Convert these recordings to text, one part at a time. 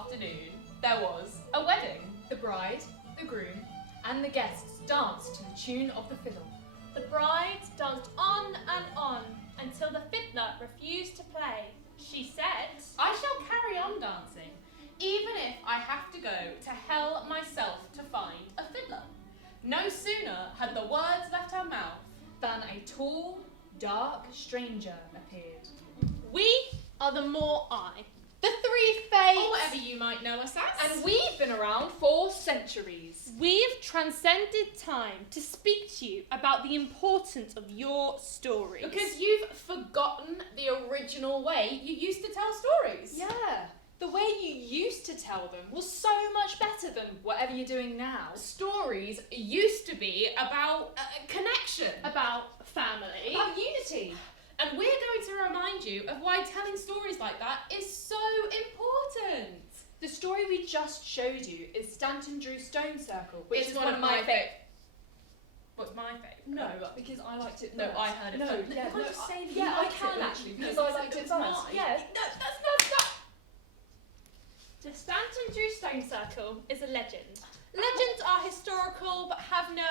afternoon, there was a wedding. The bride, the groom, and the guests danced to the tune of the fiddle. The bride danced on and on until the fiddler refused to play. She said, I shall carry on dancing, even if I have to go to hell myself to find a fiddler. No sooner had the words left her mouth than a tall, dark stranger appeared. We are the Moira.i, the three fates. Or whatever you might know us as. And we've been around for centuries. We've transcended time to speak to you about the importance of your stories. Because you've forgotten the original way you used to tell stories. Yeah, the way you used to tell them was so much better than whatever you're doing now. Stories used to be about connection. About family. About unity. And we're going to remind you of why telling stories like that is so important. The story we just showed you is Stanton Drew Stone Circle, which It's is one of my favourite. What's my favourite? No, because I liked it No, first. I heard it No, first. yeah, You can't no, just say that yeah, you I liked can it, actually, no, because I liked it it's first. mine. Yeah. No, that's not. The Stanton Drew Stone Circle is a legend. Legends are historical but have no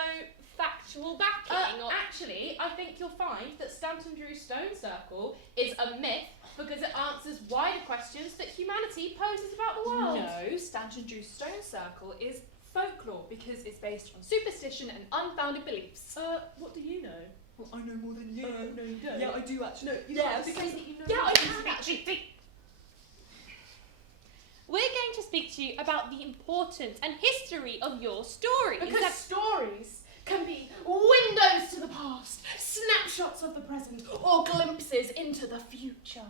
factual backing. Actually, I think you'll find that Stanton Drew Stone Circle is a myth because it answers wider questions that humanity poses about the world. No, Stanton Drew Stone Circle is folklore because it's based on superstition and unfounded beliefs. What do you know? Well, I know more than you. No, you don't. Yeah, I do actually. No, You yeah, can't because say that you know yeah, more I than can you actually. We're going to speak to you about the importance and history of your stories. Because stories can be windows to the past, snapshots of the present, or glimpses into the future.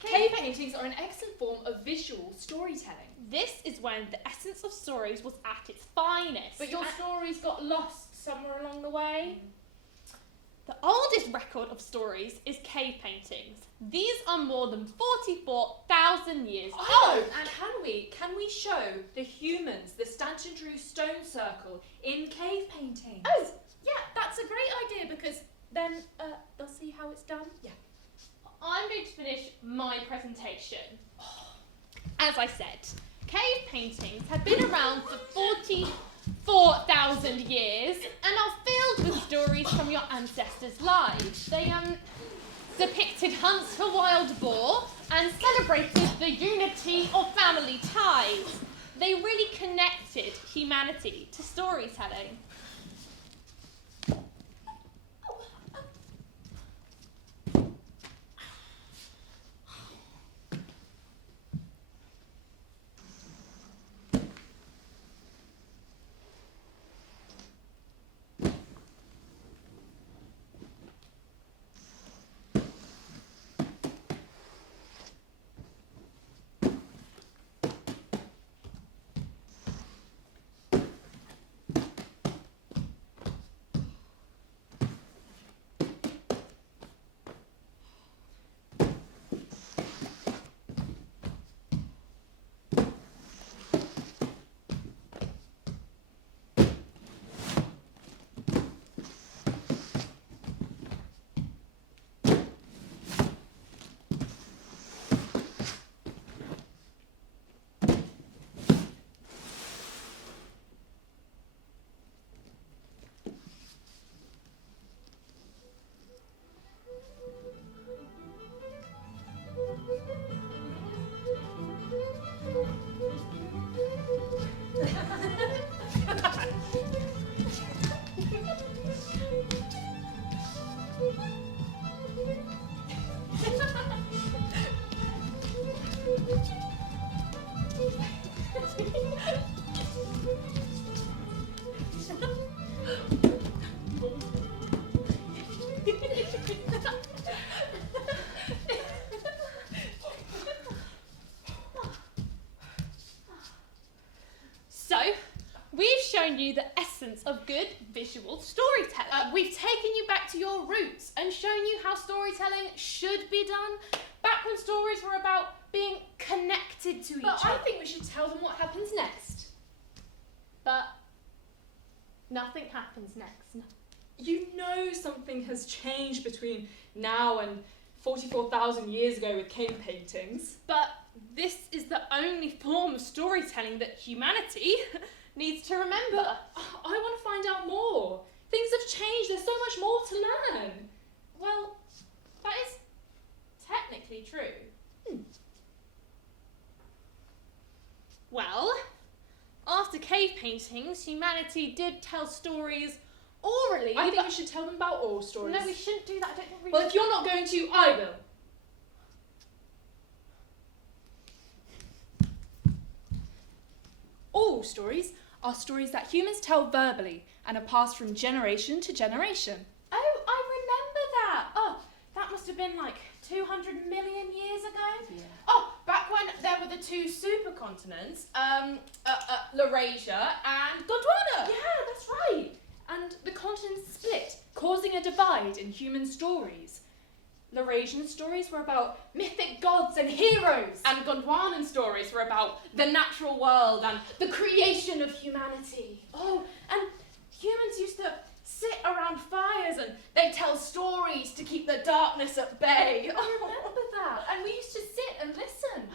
Cave paintings are an excellent form of visual storytelling. This is when the essence of stories was at its finest. But your stories got lost somewhere along the way. The oldest record of stories is cave paintings. These are more than 44,000 years old. Oh, and can we show the humans the Stanton Drew Stone Circle in cave paintings? Oh, yeah, that's a great idea because then they'll see how it's done. Yeah. I'm going to finish my presentation. As I said, cave paintings have been around for 44,000 years and are filled with stories from your ancestors' lives. They depicted hunts for wild boar and celebrated the unity of family ties. They really connected humanity to storytelling. So, we've shown you the essence of good visual storytelling. We've taken you back to your roots and shown you how storytelling should be done. Back when stories were about being connected to each But other. I think we should tell them what happens next. But nothing happens next. You know something has changed between now and 44,000 years ago with cave paintings. But this is the only form of storytelling that humanity needs to remember. But I want to find out more. Things have changed. There's so much more to learn. Well, that is technically true. Well, after cave paintings, humanity did tell stories orally. I think we should tell them about all stories. No, we shouldn't do that. I don't think we Well, if you're not going to, I will. All stories are stories that humans tell verbally and are passed from generation to generation. Oh, I remember that. Oh, that must have been like 200 million years ago. Yeah. Oh, back when there were the two supercontinents, Laurasia and Gondwana. Yeah, that's right. And the continents split, causing a divide in human stories. Laurasian stories were about mythic gods and heroes. And Gondwanan stories were about the natural world and the creation of humanity. Oh, and humans used to sit around fires and they'd tell stories to keep the darkness at bay. I remember that. And we used to sit and listen.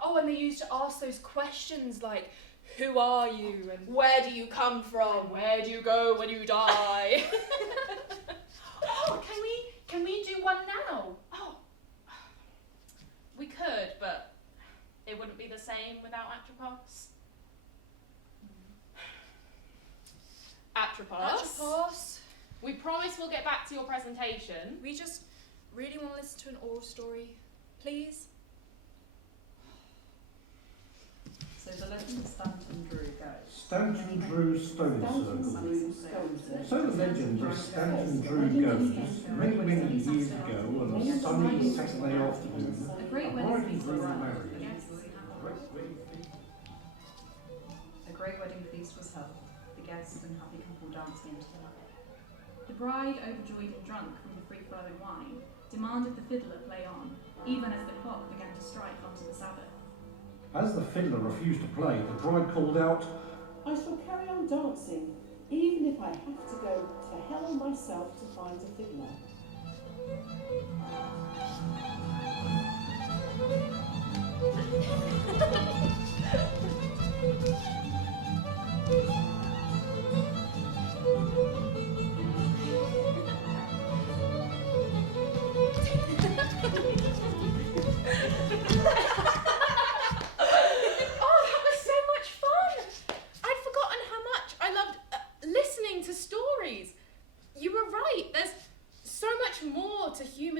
Oh, and they used to ask those questions like, who are you? And Where do you come from? Where do you go when you die? oh, can we do one now? Oh, we could, but it wouldn't be the same without Atropos. Atropos. We promise we'll get back to your presentation. We just really want to listen to an oral story, please. So the legend of Stanton Drew goes. Stanton Drew Stone Circle. So the legend of Stanton Drew goes, many, many years ago, on a sunny Saturday afternoon, A great a wedding bride and feast was groom held. married. A great wedding feast was held. The guests and happy couple dancing into the night. The bride, overjoyed and drunk from the free-flowing wine, demanded the fiddler play on, even as the clock began to strike onto the Sabbath. As the fiddler refused to play, the bride called out, I shall carry on dancing, even if I have to go to hell myself to find a fiddler.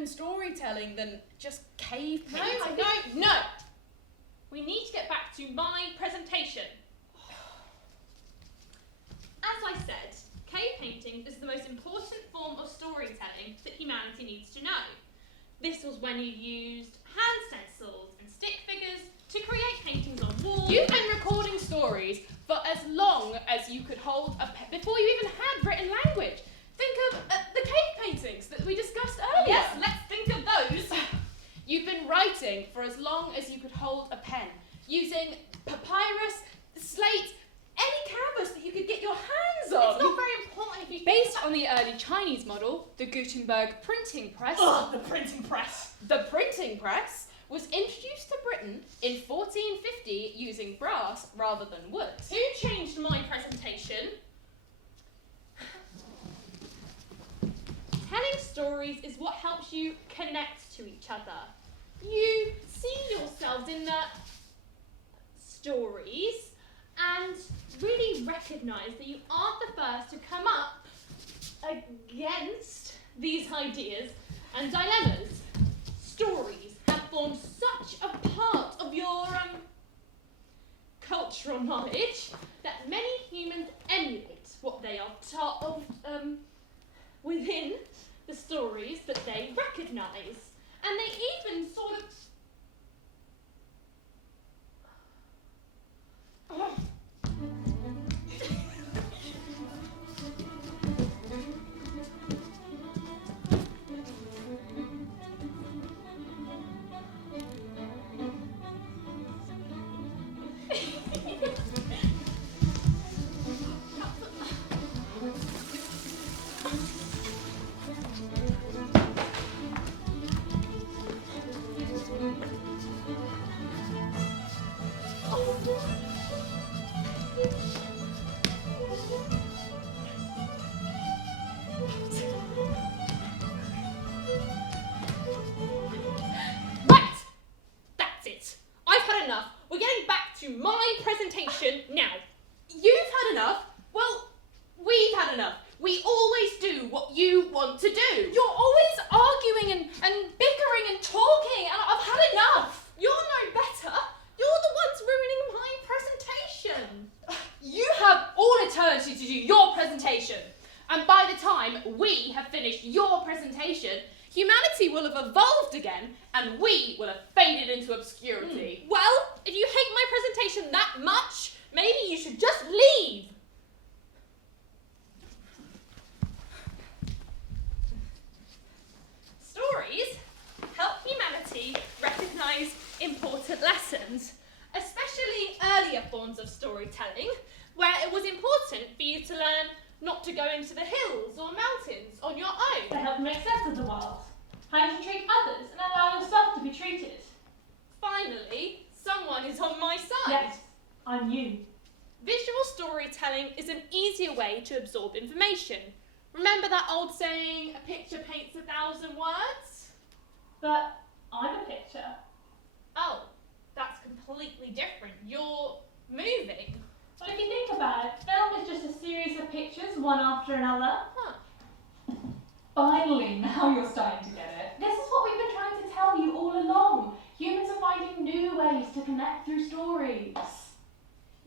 Storytelling than just cave No, paintings. no. We need to get back to my presentation. As I said, cave painting is the most important form of storytelling that humanity needs to know. This was when you used hand stencils and stick figures to create paintings on walls. You've been recording stories for as long as you could hold a pen before you even had written language. Think of the cave paintings that we discussed earlier. Yes, let's think of those. You've been writing for as long as you could hold a pen, using papyrus, slate, any canvas that you could get your hands on. It's not very important if you Based on the early Chinese model, the Gutenberg printing press, The printing press. The printing press was introduced to Britain in 1450 using brass rather than wood. Who changed my presentation? Telling stories is what helps you connect to each other. You see yourselves in the stories and really recognise that you aren't the first to come up against these ideas and dilemmas. Stories have formed such a part of your cultural knowledge that many humans emulate what they are taught of within the stories that they recognise. And they even sort of we have finished your presentation, humanity will have evolved again, and we will have faded into obscurity. Well, if you hate my presentation that much, maybe you should just leave. Stories help humanity recognise important lessons, especially earlier forms of storytelling, where it was important for you to learn not to go into the hills or mountains on your own. They help make sense of the world, how you treat others and allow yourself to be treated. Finally, someone is on my side. Yes, I'm you. Visual storytelling is an easier way to absorb information. Remember that old saying, a picture paints 1,000 words? But I'm a picture. Oh, that's completely different. You're moving. But if you think about it, film is just a series of pictures, one after another. Huh. Finally, now you're starting to get it. This is what we've been trying to tell you all along. Humans are finding new ways to connect through stories.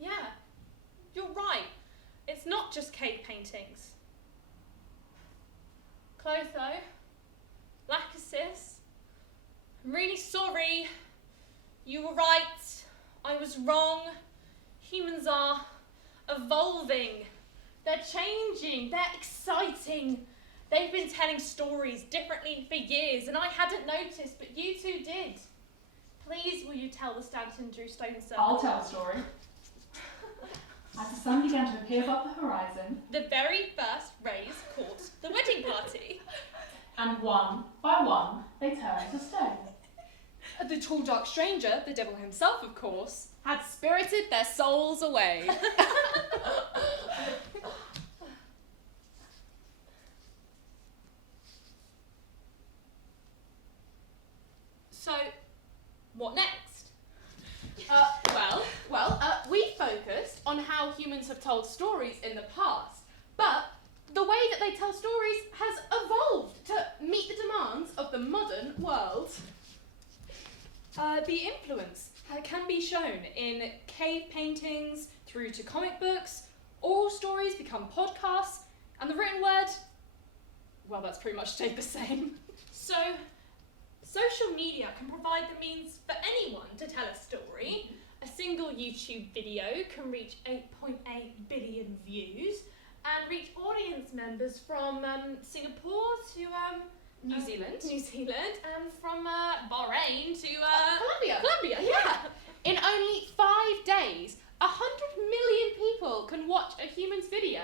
Yeah, you're right. It's not just cave paintings. Clotho, Lachesis, I'm really sorry. You were right. I was wrong. Humans are evolving. They're changing. They're exciting. They've been telling stories differently for years, and I hadn't noticed, but you two did. Please, will you tell the Stanton Drew Stone Circle? I'll tell a story. As the sun began to appear above the horizon, The very first rays caught the wedding party. and one by one, they turned to stone. The tall dark stranger, the devil himself of course, had spirited their souls away. So, what next? We focused on how humans have told stories in the past, but the way that they tell stories has evolved to meet the demands of the modern world. The influence can be shown in cave paintings through to comic books. Oral stories become podcasts, and the written word, well, that's pretty much stayed the same. So, social media can provide the means for anyone to tell a story. A single YouTube video can reach 8.8 billion views and reach audience members from Singapore to New Zealand. and from Bahrain to Colombia, yeah. In only 5 days, 100 million people can watch a human's video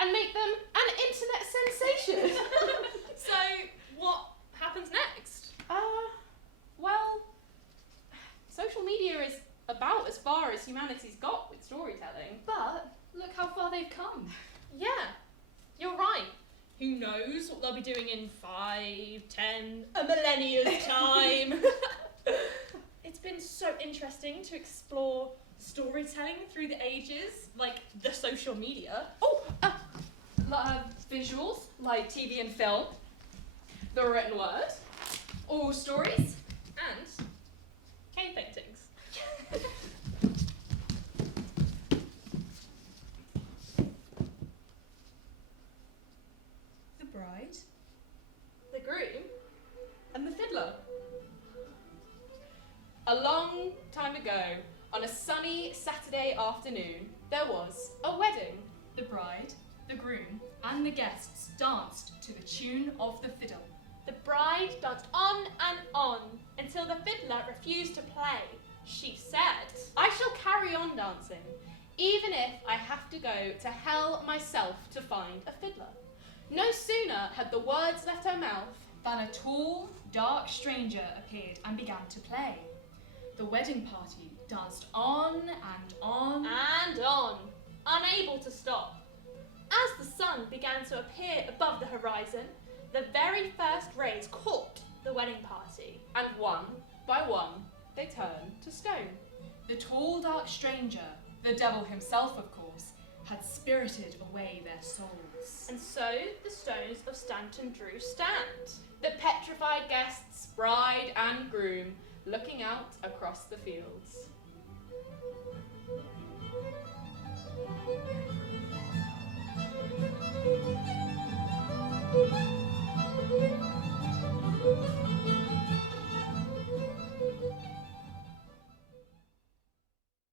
and make them an internet sensation. So, what happens next? Well, social media is about as far as humanity's got with storytelling. But look how far they've come. Yeah, you're right. Who knows what they'll be doing in 5, 10, a millennia's time. It's been so interesting to explore storytelling through the ages, like the social media. Visuals, like TV and film, the written word, oral stories, And cave paintings. the bride, the groom, and the fiddler. A long time ago, on a sunny Saturday afternoon, there was a wedding. The bride, the groom, and the guests danced to the tune of the fiddle. The bride danced on and on until the fiddler refused to play. She said, I shall carry on dancing, even if I have to go to hell myself to find a fiddler. No sooner had the words left her mouth Then a tall, dark stranger appeared and began to play. The wedding party danced on and on. and on, unable to stop. As the sun began to appear above the horizon, the very first rays caught the wedding party. and one by one they turned to stone. The tall, dark stranger, the devil himself, of course, had spirited away their souls. And so the stones of Stanton Drew stand. The petrified guests, bride and groom, looking out across the fields.